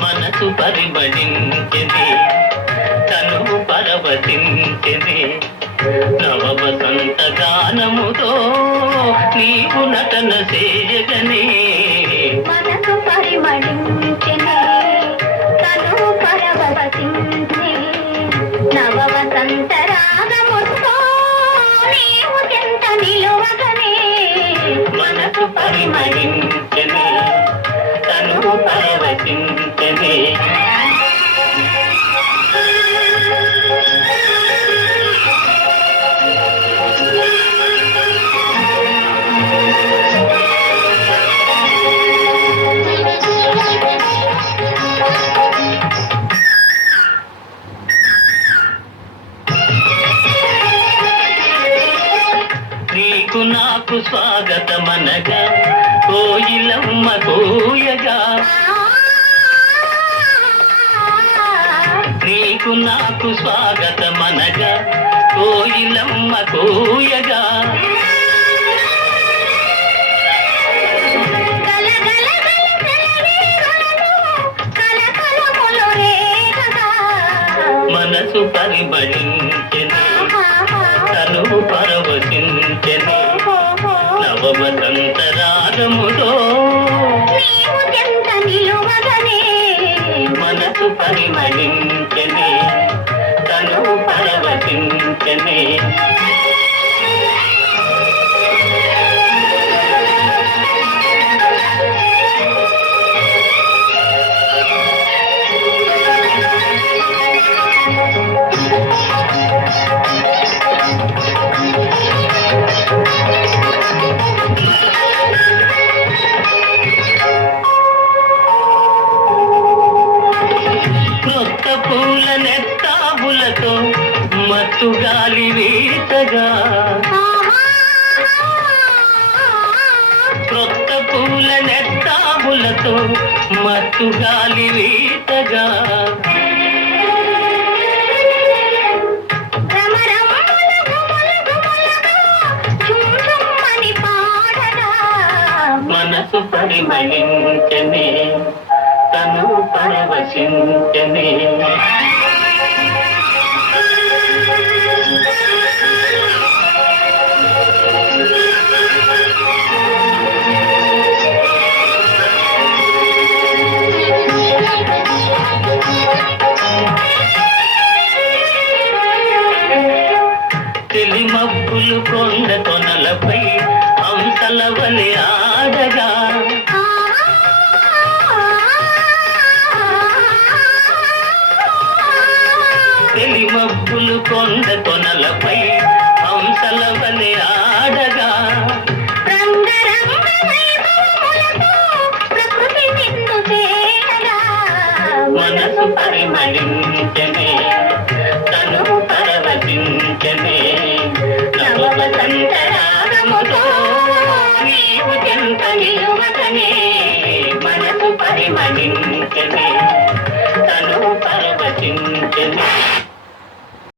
మనసు పరిమళించింది తను పరవశించింది. నవ వసంత గానముతో నీవు నటన చేయగనే. మనసు పరిమళించెనే మనసు పరిమళి. నీకు నాకు స్వాగతమనగా కోయిలమ్మ కోయగా. నీకు నాకు స్వాగతమనగా కోయిలమ్మ కోయగా. మనసు పరిమళించెను తను పరవశించెను. నిలువగనే? మనసు పరిమళించెనే తను పరవశించెనే. పూల నెత్తాబులతో మత్తు గాలి వీతగా. క్రొత్త పూల నెత్తాబులతో మత్తు గాలి వీతగా. మనసు పరిమళించనే తను పరవశించని. తెలిమబ్బులు కొండ కొనలపై అంతల వలే ఆ తనువు పరిమళించనే తనువు పరవశించనే నవవసంతరాగముతో నీవు చెంత నిలువతనే మనసు పరిమళించనే